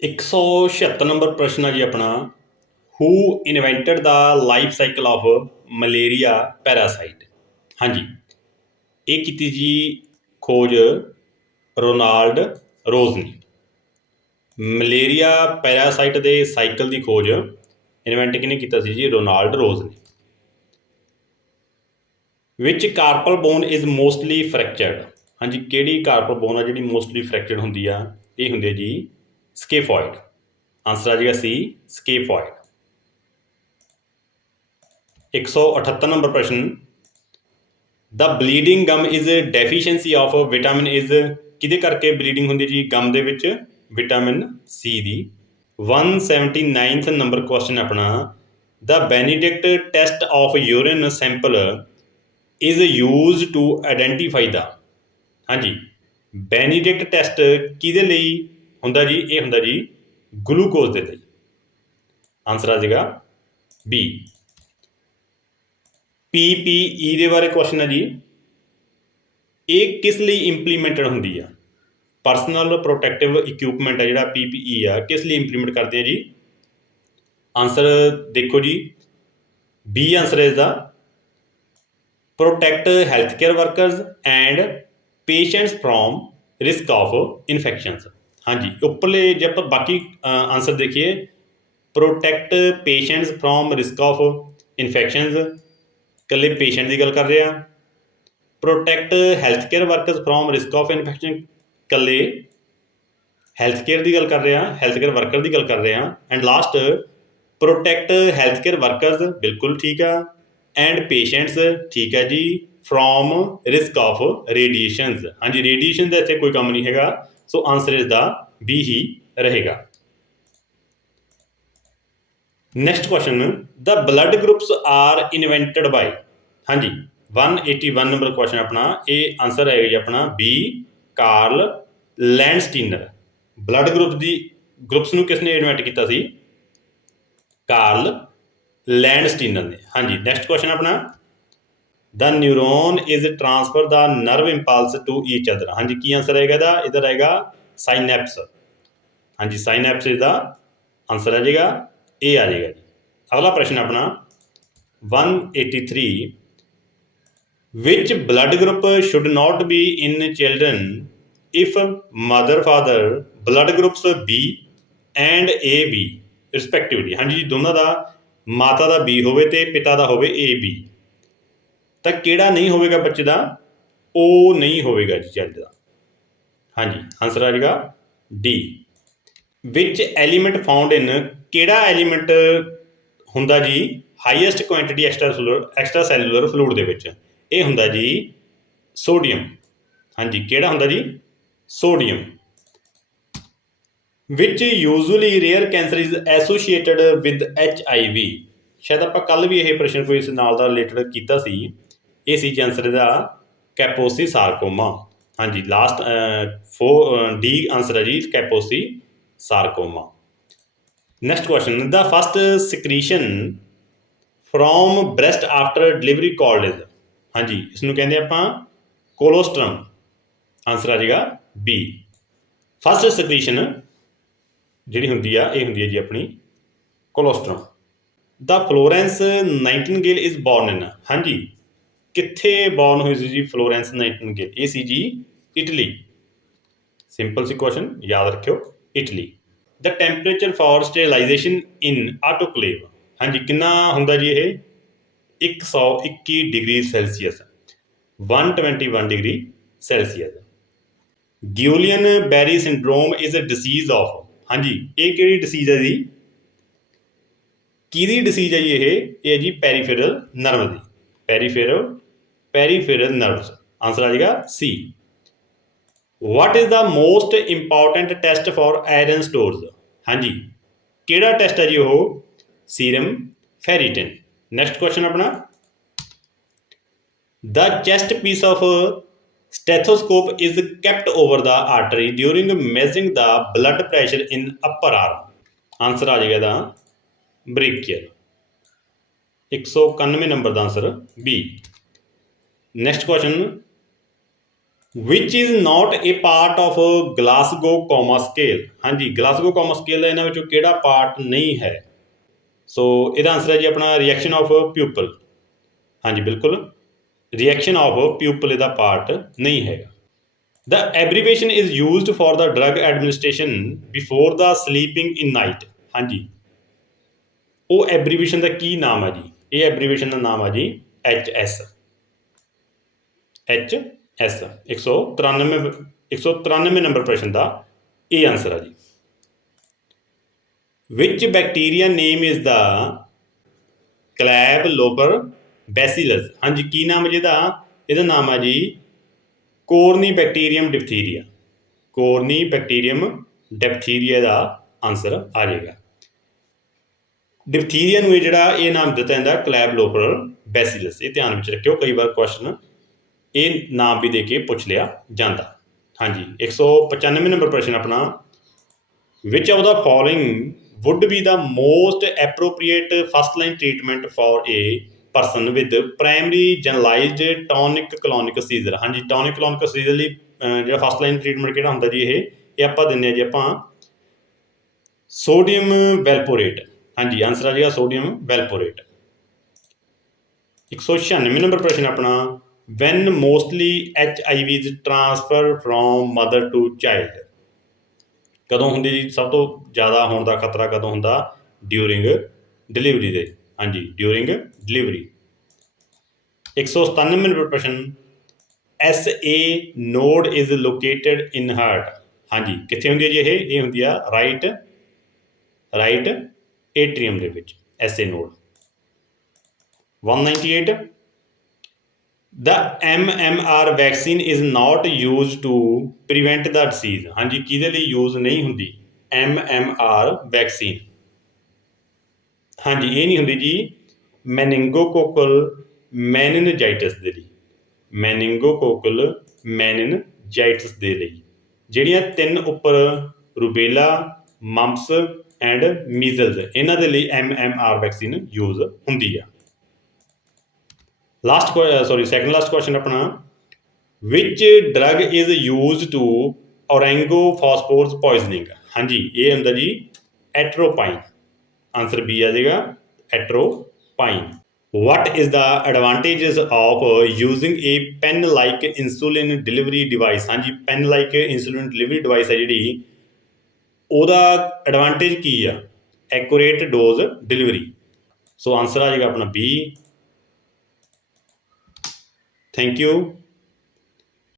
176 number ਪ੍ਰਸ਼ਨ ਹੈ ਜੀ ਆਪਣਾ। Who invented the life cycle of malaria parasite ਹਾਂਜੀ। ਇਹ ਕੀਤੀ ਜੀ ਖੋਜ ਰੋਨਾਲਡ ਰੋਜ਼ ਨੇ ਮਲੇਰੀਆ ਪੈਰਾਸਾਈਟ ਦੇ ਸਾਈਕਲ ਦੀ ਖੋਜ ਇਨਵੈਂਟ ਕਿਹਨੇ ਕੀਤਾ ਸੀ ਜੀ? ਰੋਨਾਲਡ ਰੋਜ਼ ਨੇ which carpal bone is mostly fractured ਹਾਂਜੀ, ਕਿਹੜੀ ਕਾਰਪਲ ਬੋਨ ਆ ਜਿਹੜੀ ਮੋਸਟਲੀ ਫ੍ਰੈਕਚਰਡ ਹੁੰਦੀ ਆ? ਇਹ ਹੁੰਦੀ ਜੀ ਸਕੇਫੋਇਡ ਆਨਸਰ ਆ ਜਾਏਗਾ ਸੀ ਸਕੇਫੋਇਡ 178 ਨੰਬਰ ਪ੍ਰਸ਼ਨ। The bleeding gum is deficiency of vitamin is ਕਿਹਦੇ ਕਰਕੇ ਬਲੀਡਿੰਗ ਹੁੰਦੀ ਜੀ? ਗਮ ਦੇ ਵਿੱਚ ਵਿਟਾਮਿਨ ਸੀ ਦੀ। 179th ਨੰਬਰ ਕੁਐਸਚਨ ਆਪਣਾ। The Benedict test of urine sample is used to identify the ਹਾਂਜੀ। ਬੈਨੀਡਿਕਟ ਟੈਸਟ ਕਿਹਦੇ ਲਈ ਹੁੰਦਾ ਜੀ, ਇਹ ਹੁੰਦਾ ਜੀ ਗਲੂਕੋਜ਼ ਦੇ ਲਈ ਆਨਸਰ ਆ ਜਾਏਗਾ ਬੀ ਪੀਪੀਈ ਦੇ ਬਾਰੇ ਕੁਐਸਚਨ ਹੈ ਜੀ। ਇਹ ਕਿਸ ਲਈ ਇੰਪਲੀਮੈਂਟਡ ਹੁੰਦੀ ਆ? ਪਰਸਨਲ ਪ੍ਰੋਟੈਕਟਿਵ ਇਕਵਿਪਮੈਂਟ ਹੈ ਜਿਹੜਾ ਪੀਪੀਈ ਆ, ਕਿਸ ਲਈ ਇੰਪਲੀਮੈਂਟ ਕਰਦੇ ਆ ਜੀ? ਆਨਸਰ ਦੇਖੋ ਜੀ। ਬੀ ਆਨਸਰ ਇਸ ਦਾ protect healthcare workers and patients from risk of infections ਹਾਂਜੀ, ਉੱਪਰਲੇ ਜੇ ਆਪਾਂ ਬਾਕੀ ਆਨਸਰ ਦੇਖੀਏ। Protect patients from risk of infections ਕੱਲੇ ਪੇਸ਼ੈਂਟ ਦੀ ਗੱਲ ਕਰ ਰਹੇ ਆ। Health care workers from risk of infection ਕੱਲੇ ਹੈਲਥ ਕੇਅਰ ਦੀ ਗੱਲ ਕਰ ਰਹੇ ਆ ਹੈਲਥ ਕੇਅਰ ਵਰਕਰ ਦੀ ਗੱਲ ਕਰ ਰਹੇ ਆ। And last protect health care workers ਬਿਲਕੁਲ ਠੀਕ ਆ। ਐਂਡ ਪੇਸ਼ੈਂਟਸ ਠੀਕ ਹੈ ਜੀ ਫਰੋਮ ਰਿਸਕ ਆਫ ਰੇਡੀਏਸ਼ਨਸ ਹਾਂਜੀ ਰੇਡੀਏਸ਼ਨ ਦਾ ਇੱਥੇ ਕੋਈ ਕੰਮ ਨਹੀਂ ਹੈਗਾ। ਸੋ ਆਨਸਰ ਇਸ ਦਾ ਬੀ ਹੀ ਰਹੇਗਾ next question the blood groups are invented by ਹਾਂਜੀ 181 ਨੰਬਰ ਕੁਐਸਚਨ ਆਪਣਾ ਇਹ ਆਨਸਰ ਆਏਗਾ ਜੀ ਆਪਣਾ B Karl Landsteiner blood group ਦੀ ਗਰੁੱਪਸ ਨੂੰ ਕਿਸਨੇ ਇਨਵੈਂਟ ਕੀਤਾ ਸੀ ਕਾਰਲ ਲੈਂਡਸਟੀਨਰ ਨੇ ਹਾਂਜੀ ਨੈਕਸਟ ਕੁਐਸਚਨ ਆਪਣਾ the neuron is transfer the nerve impulse to each other ਹਾਂਜੀ, ਕੀ ਆਨਸਰ ਆਏਗਾ ਇਹਦਾ? ਇਧਰ ਆਏਗਾ ਸਾਈਨੈਪਸ ਹਾਂਜੀ ਸਾਈਨੈਪਸ ਦਾ ਆਨਸਰ ਆ ਜਾਏਗਾ ਇਹ ਆ ਜਾਏਗਾ ਜੀ। ਅਗਲਾ ਪ੍ਰਸ਼ਨ ਆਪਣਾ 183 which blood group should not be in children if mother, father, blood groups B and AB respectively? ਹਾਂਜੀ ਜੀ, ਦੋਨਾਂ ਦਾ, ਮਾਤਾ ਦਾ ਬੀ ਹੋਵੇ ਤੇ ਪਿਤਾ ਦਾ ਹੋਵੇ ਏ ਬੀ ਤਾਂ ਕਿਹੜਾ ਨਹੀਂ ਹੋਵੇਗਾ ਬੱਚੇ ਦਾ? ਉਹ ਨਹੀਂ ਹੋਵੇਗਾ ਜੀ ਚਾਈਲਡ ਦਾ। ਹਾਂਜੀ ਆਨਸਰ ਆ ਜਾਏਗਾ D which element found in ਕਿਹੜਾ ਐਲੀਮੈਂਟ ਹੁੰਦਾ ਜੀ? Highest quantity extra cellular extra cellular fluid ਦੇ ਵਿੱਚ। ਇਹ ਹੁੰਦਾ ਜੀ ਸੋਡੀਅਮ ਹਾਂਜੀ, ਕਿਹੜਾ ਹੁੰਦਾ ਜੀ? Sodium which usually rare cancer is associated with H I V ਸ਼ਾਇਦ ਆਪਾਂ ਕੱਲ ਵੀ ਇਹ ਪ੍ਰਸ਼ਨ ਕੋਈ ਇਸ ਨਾਲ ਦਾ ਰਿਲੇਟਡ ਕੀਤਾ ਸੀ। ਇਹ ਸੀ ਆਨਸਰ ਦਾ ਕੈਪੋਸੀ ਸਾਰਕੋਮਾ ਹਾਂਜੀ ਲਾਸਟ 4 ਡੀ ਆਨਸਰ ਹੈ ਜੀ Kaposi sarcoma next question the first secretion from breast after delivery called is ਹਾਂਜੀ ਇਸ ਨੂੰ ਕਹਿੰਦੇ ਆਪਾਂ ਕੋਲੋਸਟਰਮ। ਆਨਸਰ ਆ ਜਾਏਗਾ ਬੀ ਫਸਟ ਸਿਕ੍ਰੀਸ਼ਨ ਜਿਹੜੀ ਹੁੰਦੀ ਆ, ਇਹ ਹੁੰਦੀ ਹੈ ਜੀ ਆਪਣੀ colostrum. The Florence Nightingale is born in ਹਾਂਜੀ। ਕਿੱਥੇ ਬੋਰਨ ਹੋਈ ਸੀ ਜੀ ਫਲੋਰੈਂਸ ਨਾਈਟਿੰਗੇਲ? ਇਹ ਸੀ ਜੀ ਇਟਲੀ। ਸਿੰਪਲ ਸੀ ਕੁਐਸਚਨ ਯਾਦ ਰੱਖਿਓ, Italy. The temperature for sterilization in autoclave ਹਾਂਜੀ, ਕਿੰਨਾ ਹੁੰਦਾ ਜੀ ਇਹ? 121 degree Celsius. 121 degree Celsius. Guillain Barre syndrome is a disease of ਹਾਂਜੀ, ਇਹ ਕਿਹੜੀ ਡਿਸੀਜ਼ ਹੈ ਜੀ? ਕਿਹਦੀ ਡਿਸੀਜ਼ ਹੈ ਜੀ ਇਹ? ਇਹ ਹੈ ਜੀ ਪੈਰੀਫੇਰਲ ਨਰਵ ਦੀ। ਪੈਰੀਫੇਰਲ ਪੈਰੀਫੇਰਲ ਨਰਵਸ ਆਨਸਰ ਆ ਜਾਏਗਾ C what is the most important test for iron stores ਹਾਂਜੀ। ਕਿਹੜਾ ਟੈਸਟ ਹੈ ਜੀ ਉਹ? ਸੀਰਮ ਫੈਰੀਟਿਨ ਨੈਕਸਟ ਕੁਐਸਚਨ ਆਪਣਾ। The chest piece of stethoscope is kept over the artery during measuring the blood pressure in upper arm. Answer ਆ ਜਾਏਗਾ the brachial 191 number the answer B next question which is not a part of glasgow comma scale ਹਾਂਜੀ Glasgow coma scale ਦਾ ਇਹਨਾਂ ਵਿੱਚੋਂ ਕਿਹੜਾ part ਨਹੀਂ ਹੈ ਸੋ ਇਹਦਾ ਆਨਸਰ ਹੈ ਜੀ ਆਪਣਾ ਰਿਐਕਸ਼ਨ ਆਫ ਪਿਊਪਲ ਹਾਂਜੀ ਬਿਲਕੁਲ ਰਿਐਕਸ਼ਨ ਆਫ ਪਿਊਪਲ ਇਹਦਾ ਪਾਰਟ ਨਹੀਂ ਹੈਗਾ the abbreviation is used for the drug administration before the sleeping in night ਹਾਂਜੀ ਉਹ ਐਬਰੀਵੇਸ਼ਨ ਦਾ ਕੀ ਨਾਮ ਹੈ ਜੀ ਇਹ ਐਬਰੀਵੇਸ਼ਨ ਦਾ ਨਾਮ ਹੈ ਜੀ H S HS HS 193 193 number ਪ੍ਰਸ਼ਨ ਦਾ ਇਹ ਆਨਸਰ ਆ ਜੀ। Which bacteria name is the Clabloper bacillus? ਹਾਂਜੀ, ਕੀ ਨਾਮ ਹੈ ਜਿਹਦਾ ਇਹਦਾ? ਨਾਮ ਆ ਜੀ ਕੋਰਨੀ ਬੈਕਟੀਰੀਅਮ ਡਿਪਥੀਰੀਆ ਕੋਰਨੀ ਬੈਕਟੀਰੀਅਮ ਡਿਪਥੀਰੀਆ ਦਾ ਆਨਸਰ ਆ ਜਾਏਗਾ। ਡਿਪਥੀਰੀਆ ਨੂੰ ਇਹ ਜਿਹੜਾ ਇਹ ਨਾਮ ਦਿੱਤਾ ਜਾਂਦਾ ਕਲੈਬਲੋਪਰਲ ਬੈਸਿਲਸ ਇਹ ਧਿਆਨ ਵਿੱਚ ਰੱਖਿਓ, ਕਈ ਵਾਰ ਕੁਐਸਚਨ ਇਹ ਨਾਮ ਵੀ ਦੇ ਕੇ ਪੁੱਛ ਲਿਆ ਜਾਂਦਾ ਹਾਂਜੀ 195 ਨੰਬਰ ਪ੍ਰਸ਼ਨ ਆਪਣਾ which of the following would be the most appropriate first line treatment for a person with primary generalized tonic clonic seizure ਹਾਂਜੀ tonic clonic seizure ਲਈ ਅਹ, ਜਿਹੜਾ ਫਸਟ ਲਾਈਨ ਟ੍ਰੀਟਮੈਂਟ ਕਿਹੜਾ ਹੁੰਦਾ ਜੀ ਇਹ ਇਹ ਆਪਾਂ ਦਿੰਦੇ ਆ ਜੀ ਆਪਾਂ ਸੋਡੀਅਮ ਵੈਲਪੋਰੇਟ ਹਾਂਜੀ ਆਨਸਰ ਆ ਜਾਏਗਾ ਸੋਡੀਅਮ ਵੈਲਪੋਰੇਟ 196 ਨੰਬਰ ਪ੍ਰਸ਼ਨ ਆਪਣਾ when mostly HIV is transferred from mother to child? ਕਦੋਂ ਹੁੰਦੀ ਜੀ? ਸਭ ਤੋਂ ਜ਼ਿਆਦਾ ਹੋਣ ਦਾ ਖਤਰਾ ਕਦੋਂ ਹੁੰਦਾ? ਡਿਊਰਿੰਗ ਡਿਲੀਵਰੀ ਦੇ। ਹਾਂਜੀ ਡਿਊਰਿੰਗ ਡਿਲੀਵਰੀ 197 ਨੰਬਰ ਪ੍ਰਸ਼ਨ। S A node is located in heart ਹਾਂਜੀ, ਕਿੱਥੇ ਹੁੰਦੀ ਹੈ ਜੀ ਇਹ? ਇਹ ਹੁੰਦੀ ਆ ਰਾਈਟ ਰਾਈਟ ਏਟਰੀਅਮ ਦੇ ਵਿੱਚ। S A node 198 the R vaccine is not used to prevent the disease ਹਾਂਜੀ, ਕਿਹਦੇ ਲਈ ਯੂਜ਼ ਨਹੀਂ ਹੁੰਦੀ? MMR vaccine ਹਾਂਜੀ, ਇਹ ਨਹੀਂ ਹੁੰਦੀ ਜੀ ਮੈਨਿੰਗੋਕੋਕਲ ਮੈਨਿਨਜਾਈਟਿਸ ਦੇ ਲਈ। ਮੈਨਿੰਗੋਕੋਕਲ ਮੈਨਿਨਜਾਈਟਿਸ ਦੇ ਲਈ। ਜਿਹੜੀਆਂ ਤਿੰਨ ਉੱਪਰ ਰੂਬੇਲਾ ਮੰਪਸ ਐਂਡ ਮੀਜ਼ਲਸ ਇਹਨਾਂ ਦੇ ਲਈ MMR ਵੈਕਸੀਨ ਯੂਜ਼ ਹੁੰਦੀ ਆ। Last sorry second last question ਆਪਣਾ which drug is used to organophosphorus poisoning ਹਾਂਜੀ ਇਹ ਹੁੰਦਾ ਜੀ ਐਟਰੋਪਾਈਨ ਆਨਸਰ ਬੀ ਆ ਜਾਏਗਾ atropine what is the advantages of using a pen like insulin delivery device ਹਾਂਜੀ pen like insulin delivery device ਹੈ ਜਿਹੜੀ ਉਹਦਾ ਐਡਵਾਂਟੇਜ ਕੀ ਆ accurate dose delivery so answer ਆ ਜਾਏਗਾ ਆਪਣਾ ਬੀ Thank you.